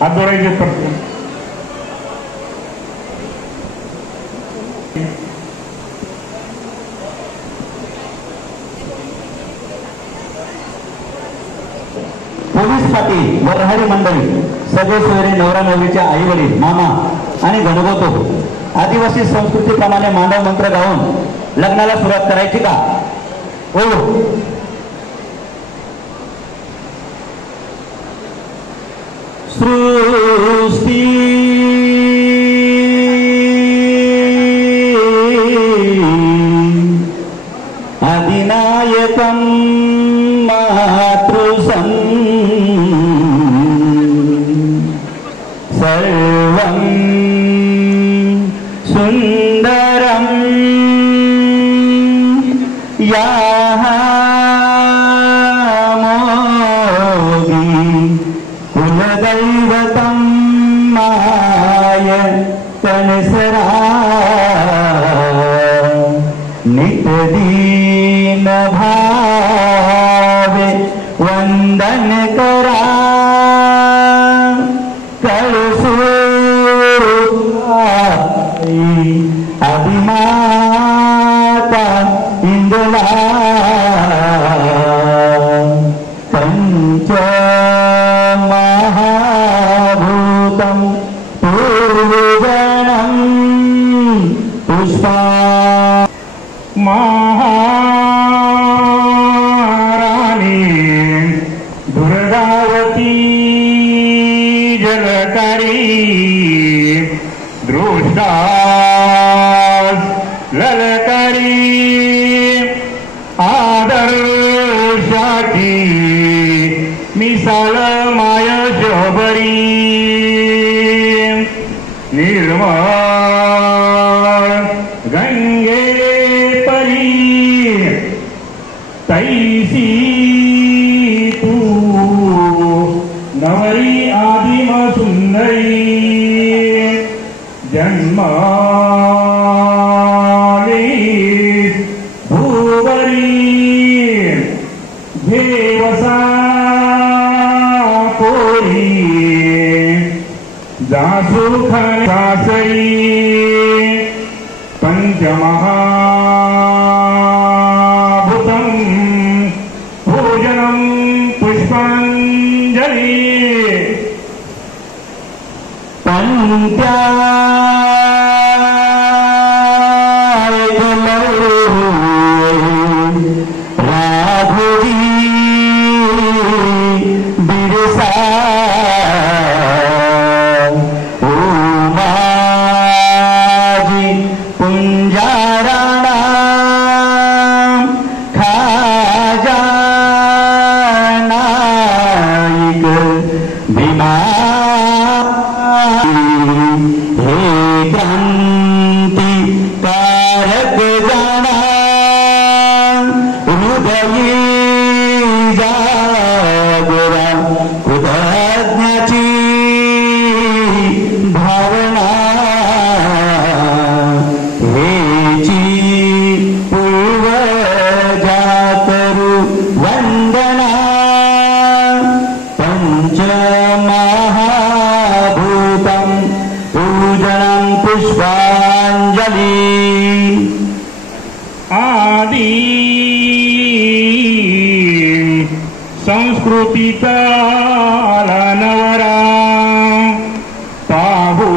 हात जोडायचे पडते. पोलीस पाटील व प्रहरी मंडळी, सगळे सोयरे, नवरा नवरीच्या आई वडील, मामा आणि गणगोतो आदिवासी संस्कृतीप्रमाणे मांडव मंत्र गाऊन लग्नाला सुरुवात करायची का? हो. सृष्टी अधिनायकं मातृसं सर्वं सुंदरं याः मोगी कुलदैवतं माय तनसरा नित्यदीन भावे वंदन करा अभिमाता इंदुला पंच महाभूतं पूजनं पुष्पा महाराणी दुर्गावती जलकारी दृष्टास ललकारी आदर्शाची मिसाल माय शोभरी निर्मळ गंगे परी तैसी तू नवरी आदिम सुंदरी जन्माली भूवरी घेवसा पोरी जासुखान सासरी पंचमहाभूतं पूजनं पुष्पांजलि पंत्या राघवी बिरसा ओमाजी पुंजाराणा खाजा नाईक भीमा हे क्रांती कारक जाणा हृदयी जागरा कृतज्ञाची भावना हेची पूर्वजा करू वंदना पंचमहाभूतं पूजनं पुष्पांजलि आदि संस्कृतीचा नवरा पाहुणी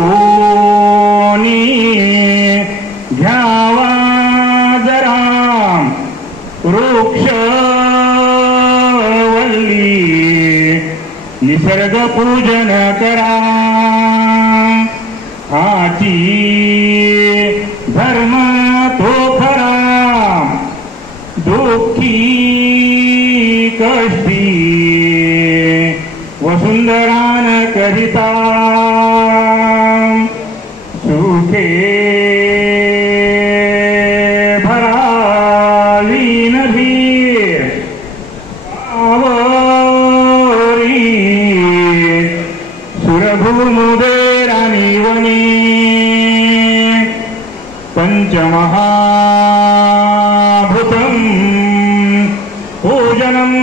घ्यावा जरा वृक्षवल्ली निसर्ग पूजन करा हाची धर्म तो खरा दुःखी कष्टी वसुंधरान करिता सुखे भराली नदी आवरी सुरभूमुदे राणी वनी पंचमहाभूतं पूजनं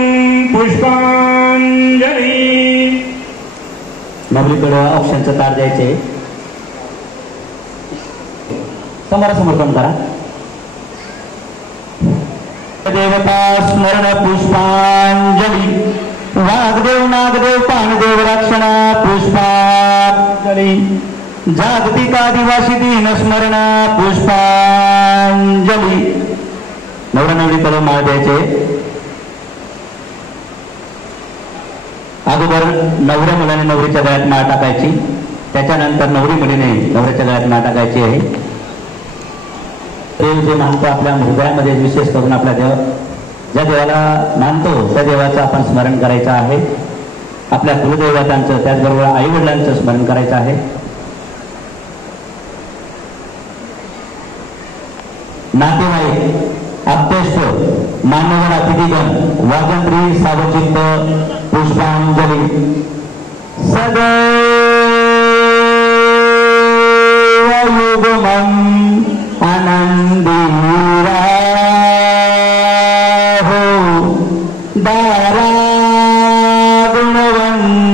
पुष्पांजली. नवरीकडे ऑप्शनचं तार द्यायचे. समोरासमोर पण करा. देवता स्मरण पुष्पांजली. वाघदेव नागदेव पाणदेव रक्षणा पुष्पांजली. जागतिक आदिवासी दिन स्मरण पुष्पांजली. नवरा नवरीकडे माळ द्यायचे. अगोदर नवऱ्या मुलाने नवरीच्या गळ्यात माळ टाकायची. त्याच्यानंतर नवरी मुलीने नवऱ्याच्या गळ्यात माळ टाकायची आहे. देव जे मानतो आपल्या हृदयामध्ये, विशेष करून आपल्या ज्या देवाला मानतो त्या देवाचं आपण स्मरण करायचं आहे. आपल्या कुलदैवतांचं, त्याचबरोबर आई वडिलांचं स्मरण करायचं आहे. नातेवाईक, आप्तेष्ट, मान्यवर अतिथीगण, वाजंत्री सावचित्त पुष्पांजली. सदैव युगमं आनंदी राहो. दारा गुणवंत